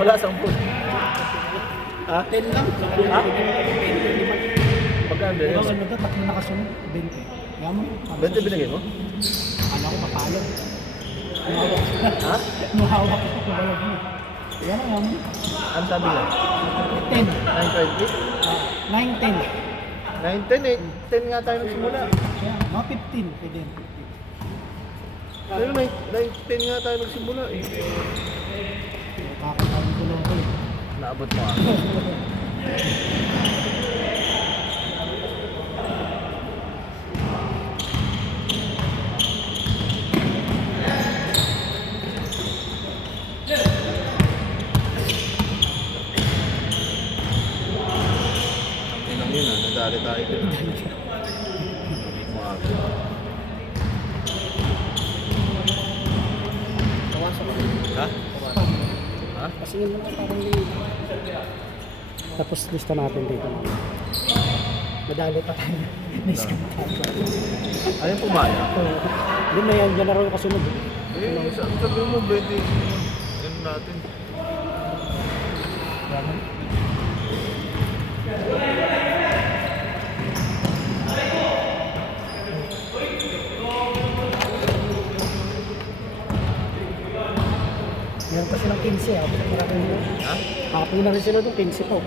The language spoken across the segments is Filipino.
Wala 10. Ha? 10 lang. Ha? Pagkaan din Ikaw yun? sunod na, tatlo nakasunod. 20. Kaya mo. 20 binigay mo? Ano ko, mapalog. Ha? Mahawak ko, kumalag mo. Yan ang yan. Ano sabi nga? 10. 920? 9-10. 910 eh. 10 nga tayo nagsimula. Kaya, mga 15. Pwede yan, 15. Pero 910 nga tayo nagsimula eh. Kakatawin ko lang ko eh. Naabot mo ah. Inang yun ah, nadali tayo dun. Kawasan ko. Ha? Ha? Pasingin mo na parang liit. Tapos lista natin dito. Madali pa tayo. Niscount tayo. Ano yung pumaya? Yun na yan, yan na raw yung kasunod. Eh, sabi mo 20. Ano natin? Meron pa silang 15 ah. Maraming yun. Ha? Happy na rin sila doon, 15 po.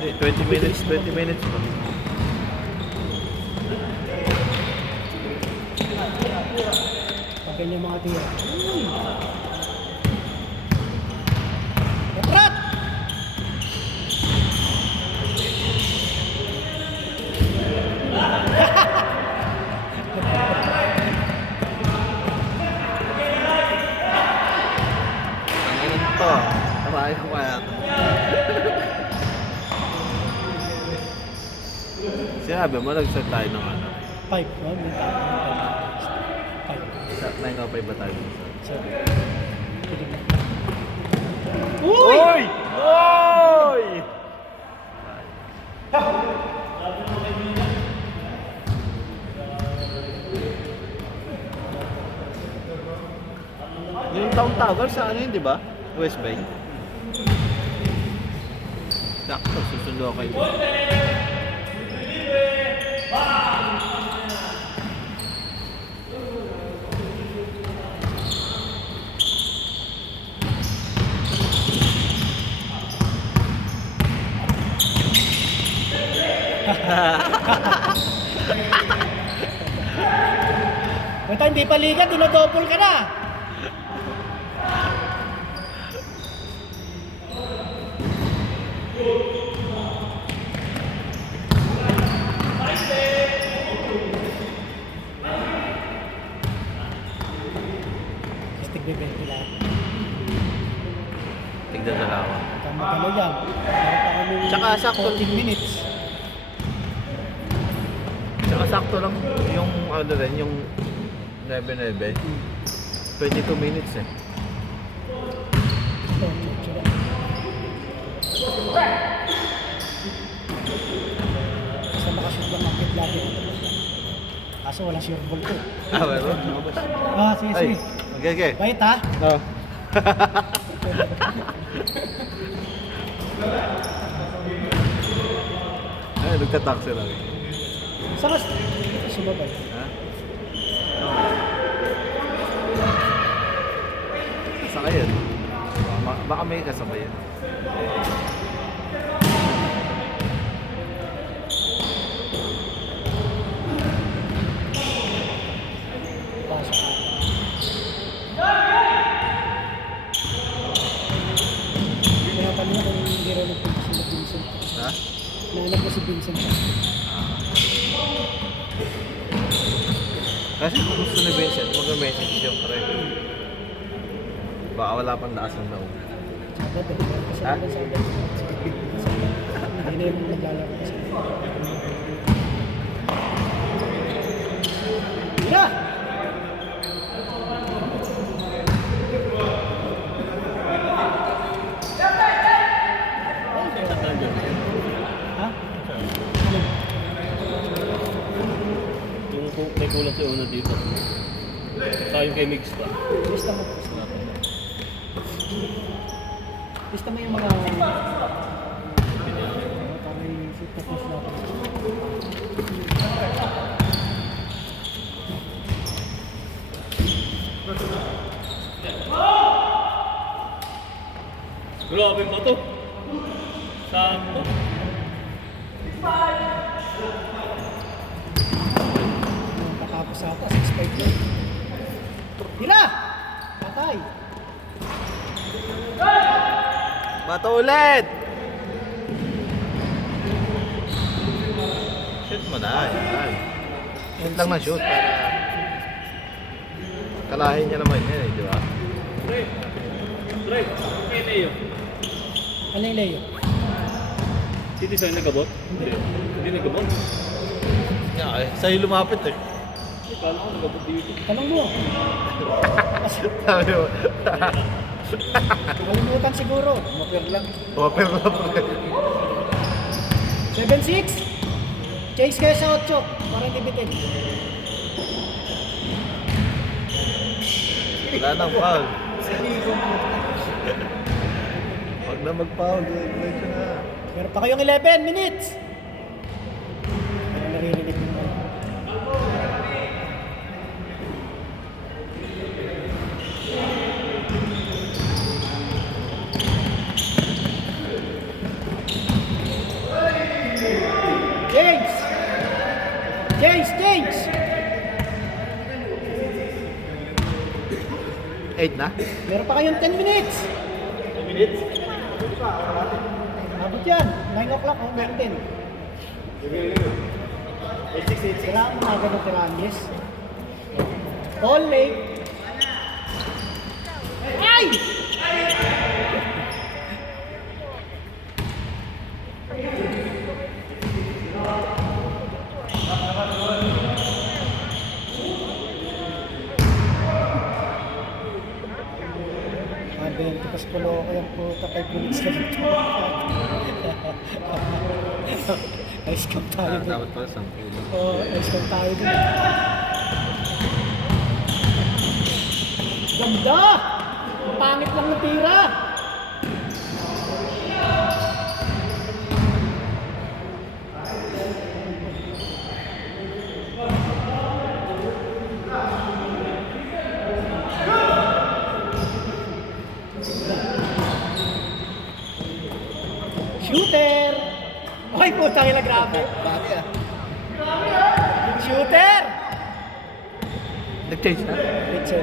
Hindi, 20 minutes, 20 minutes pa. Pag ganyan mga tira. Eprat! Tanginan to. Tamahay ko kaya to. Sinabi mo, nag-start tayo ng ano? 5, no? May tayo. 5. 9:05 ba tayo? So, Uy! Uy! Yung Town Tower sa ano yun, di ba? West Bay. Sakto, susundo kayo. Basta hindi pa liga, dinodouble ka na. Stig may 20 lang. Tignan na lang ako. Huwag magano yan. Meron pa kami Tsaka sakto. 14 minutes. Tsaka sakto lang yung ano rin, yung 9-9. 22 minutes eh. Ito, tsura. Basta nakashoot lang ang kit lagi. Kaso wala sure ball ko. Ah, meron? Ah, sige, Ay, sige. okay, okay. Bait ha? Oh. Ay, nagtataksi lang. Saan ka sumabay? Ha? Saka yun. Baka may kasabay yun. Pasok. Kaya pa nila kung hindi rin nagpunta sila Vincent. Ha? Nahanap ko si Vincent. Kasi kung gusto ni Vincent, mag-message yung pre. Baka wala pang lakas ng loob. Sabat eh. Kasi Ha? wala sa ilan. Hindi na yung naglalaro kasi. Yeah! Ha? May kulang sa una dito. Saka yung kay Mix pa. Lista mo. Lista mo yung mga... Para i-sit tapos natin. Grabe ba to? Sakto. Patapos ata, 6-5 yun. Tira! Patay! Bato ulit! Shoot mo na, yan. Shoot lang na shoot para kalahin niya naman yan eh, di ba? Drive. Okay, Leo. Ano yung Leo? City sa'yo nagabot? Hindi nagabot. Yeah, eh, sa'yo lumapit eh. Kala ko nagabot dito. Tanong mo. Sabi mo, Nakalimutan siguro. Mapir lang. wapir na pre. 7-6. Chase kayo sa 8. Para hindi bitin. Wala nang foul. Huwag na mag-foul, diretso na. Meron pa kayong 11 minutes. Ano naririnig mo naman? James! James! 8 na? Meron pa kayong 10 minutes. 2 minutes? Abot yan. 9 o'clock, oh, meron din. Kailangan mo mga ganun tirahan, yes. All late. Ay! Sabi, tapos pulo ko yung puta kay pulis na dito. Ice camp tayo dun. Dapat pala 10. Oo, ice camp tayo dun. Ganda! Ang pangit lang ng tira! Shooter! Ay, puta kila, grabe. Bakit ah? Shooter! Nag-change na? 8-7.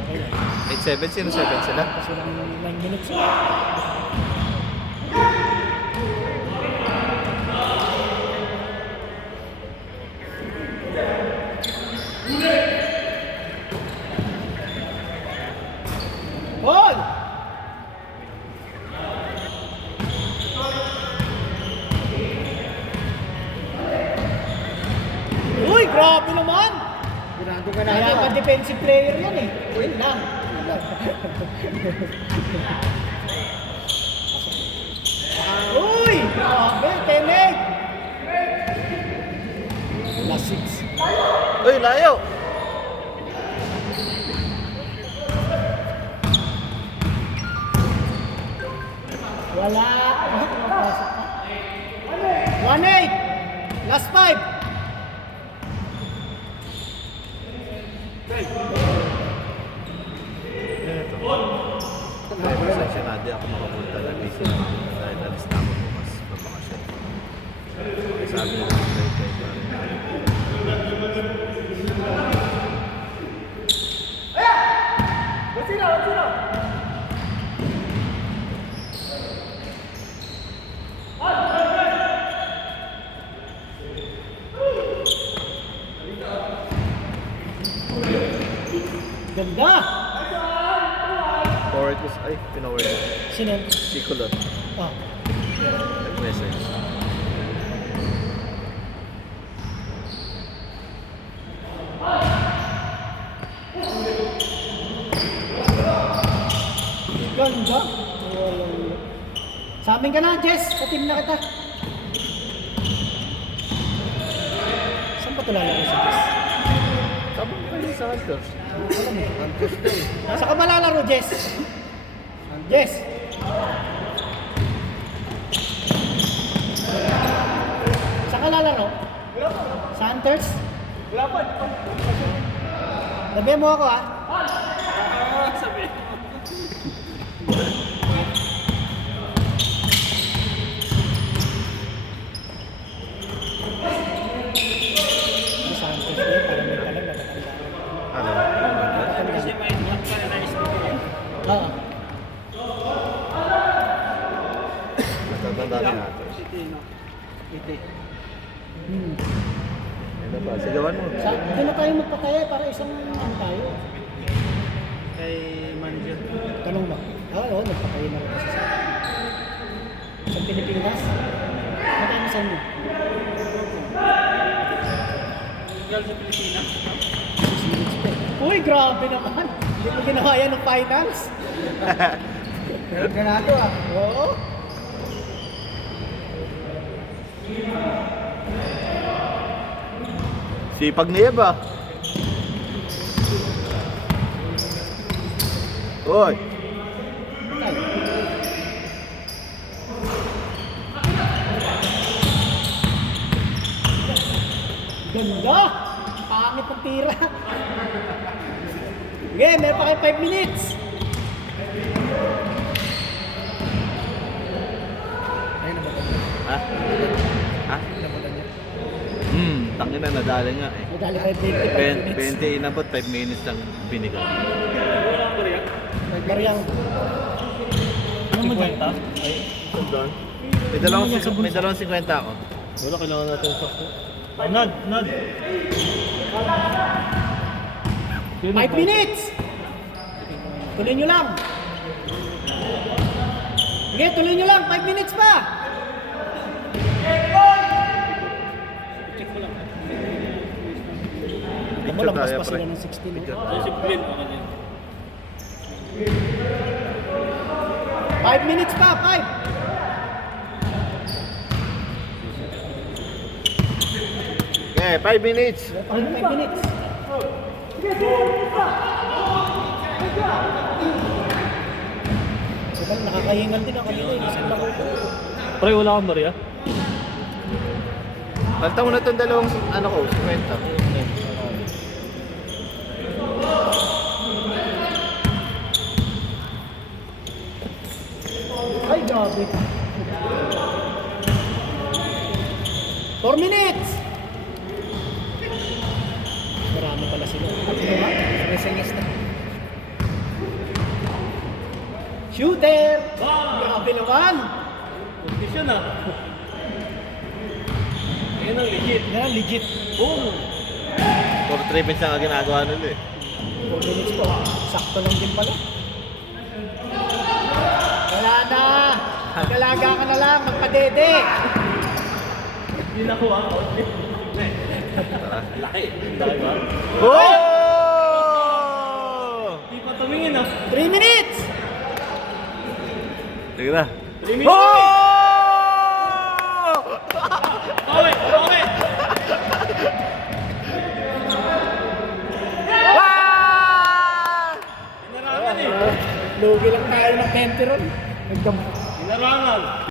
Okay lang. 8-7, sino 7 sila? Kasi lang 9 minutes. Ball! Uy, grabe naman! Ginado ka na Kaya ka defensive player yan eh. Win lang. Uy! Grabe, 10-8! Last 6. Uy, layo! Wala. 1-8! Last 5! Ay, pasensya na, di ako makapunta na busy na ako dahil alis na ako bukas pagbakasyon. Sabi nila ng break kayo pa rin. Ganda! Forward is, ay, pinaward ko. Sino? Si Kulot. Ah. Nag-message. Ganda! Walang... Sa amin ka na, Jess! Sa team na kita! Saan ba ito lalaro sa Jess? Tabang kayo sa Hunters. Santos daw. Saan ka malalaro, Jess? Yes! Saan ka lalaro? Sa Hunters? Wala pa. Labihan mo ako ha. Sabi. Sa Hunters din, para may talag na matanda. Ano? Kasi may black ka na speaker. Oo. Natatanda ni ate. City, no? City. Hmm. Ano ba? Sigawan mo. Doon na tayo magpataya para isang ano tayo. Kay manager. Tanong ba? Oo, nagpataya na rin kasi sa Pilipinas. Magkano saan mo? Girl sa Pilipinas. 6 minutes pa. Uy, grabe naman. Hindi mo ginawa yan ng finals. Ganado ah. Oo. Sipag ni Eva. Oy! Ay. Ganda! Pangit ang tira. Sige, meron pa kayo 5 minutes. Ayun na ba? Ha? Ha? Tangin na nadali nga eh. Madali kayo 25 minutes. 20 inabot, 5 minutes lang binigay. Wala ko rin. Maryang. Anong maganda? Ay, doon. May dalawang 50 ako. Wala, kailangan natin yung sakto. Nad! 5 minutes! Tuloy nyo lang. Sige, tuloy nyo lang. 5 minutes pa. Check mo lang. Ito lang, pas pa sila ng 16. Picture So, tayo. si Glenn, okay na yun. 5 minutes pa, 5. Okay, 5 minutes. 5 minutes. Diba, nakakahingal din ang kanila. Isang laro ko. Pre, wala kang Maria? Palta mo na itong dalawang, ano ko, 50. Ay, grabe. 4 minutes! Marami pala sila. Ito ba? Resenyas na. Shooter! Grabe naman! Condition ah. Ngayon ang legit. Yan, legit. Boom! For 3 minutes lang ang ginagawa nila eh. 4 minutes po. Sakto lang din pala. Wala na! Magalaga ka na lang, magpadede! Hindi na ko ah. Laki. Laki ba? Oh! Hindi pa tumingin ah. 3 minutes! Sige na. 3 minutes. Oh! Okay, okay. Ah! Inarangan eh. Lugi lang tayo ng 20 ron. Inarangan.